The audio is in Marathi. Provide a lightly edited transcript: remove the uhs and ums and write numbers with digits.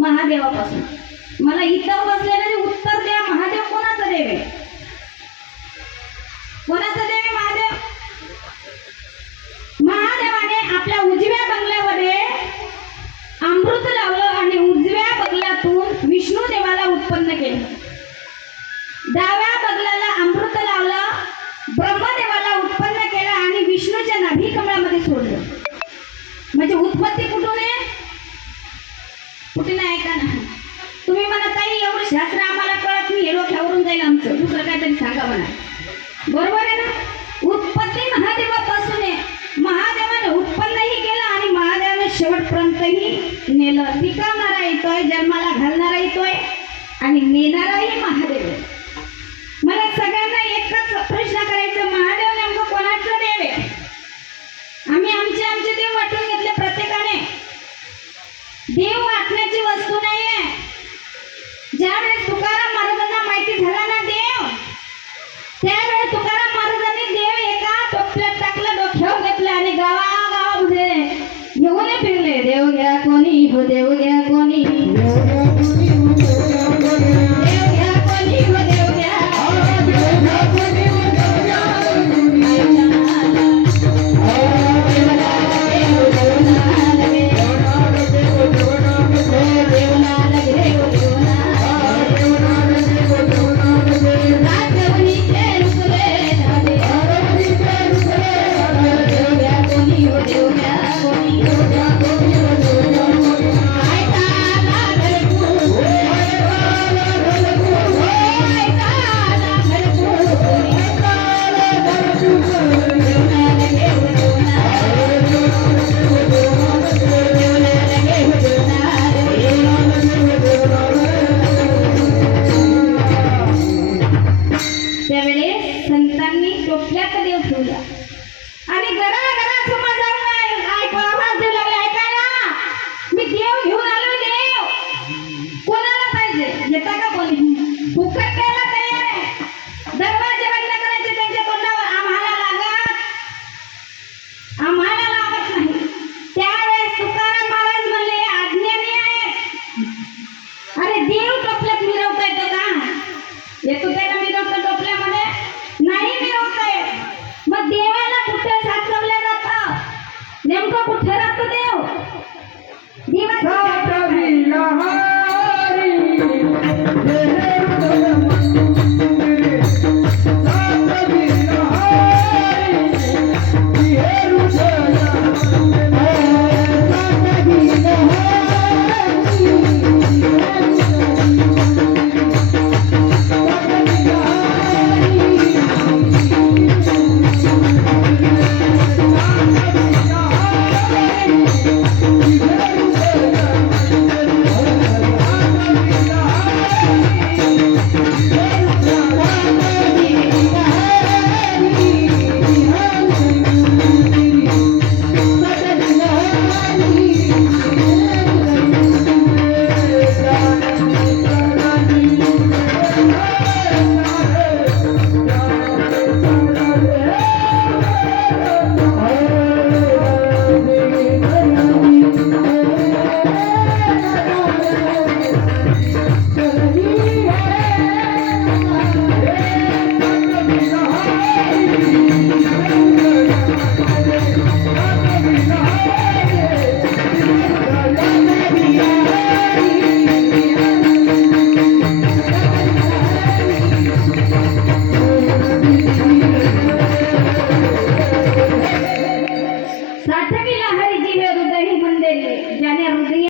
महादेवापासून. मला इथं बसलेले उत्तर द्या, महादेव कोणाचा देव आहे? कोणाचा देव आहे महादेव? महादेवाने आपल्या उजव्या बंगल्यामध्ये अमृत लावलं आणि उजव्या बंगल्यातून विष्णू देवाला उत्पन्न केलं. डाव्या बंगल्याला अमृत लावलं, ब्रह्मदेवाला उत्पन्न केलं आणि विष्णूच्या नाभी कमळामध्ये सोडलं. म्हणजे उत्पत्ती कुठून आहे? कुठे नाही का ना? तुम्ही म्हणत आहे एवढं शास्त्र आम्हाला कळत नाही, हे डोक्यावरून जाईल आमचं, दुसरं काहीतरी सांगा म्हणा. बरोबर आहे ना? उत्पत्ती महादेवापासून आहे. महादेवाने उत्पन्नही केलं आणि महादेवाने शेवटपर्यंतही नेलं. पिकवणारा येतोय, जन्माला घालणारा येतोय आणि नेणाराही